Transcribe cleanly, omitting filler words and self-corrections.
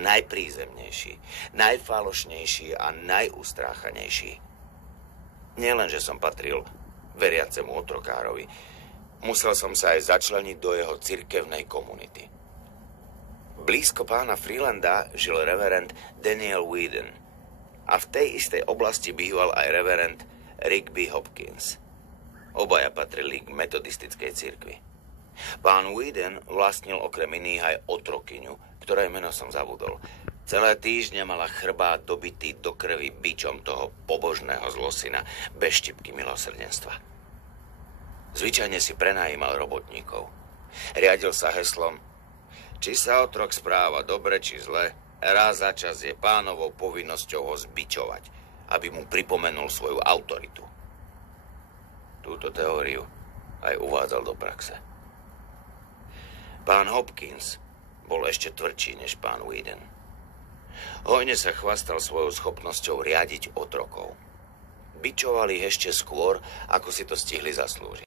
najprízemnejší, najfalošnejší a najustráchanejší. Nielen, že som patril veriacemu otrokárovi, musel som sa aj začleniť do jeho cirkevnej komunity. Blízko pána Freelanda žil reverend Daniel Whedon a v tej istej oblasti býval aj reverend Rigby Hopkins. Obaja patrili k metodistickej cirkvi. Pán Whedon vlastnil okrem iných aj otrokyňu, ktorej meno som zabudol. Celé týždne mala chrbát dobitý do krvi bičom toho pobožného zlosina bez štipky milosrdenstva. Zvyčajne si prenajímal robotníkov. Riadil sa heslom: či sa otrok správa dobre či zle, raz za čas je pánovou povinnosťou ho zbičovať, aby mu pripomenul svoju autoritu. Túto teóriu aj uvádzal do praxe. Pán Hopkins bol ešte tvrdší než pán Whedon. Hojne sa chvastal svojou schopnosťou riadiť otrokov. Bičovali ešte skôr, ako si to stihli zaslúžiť.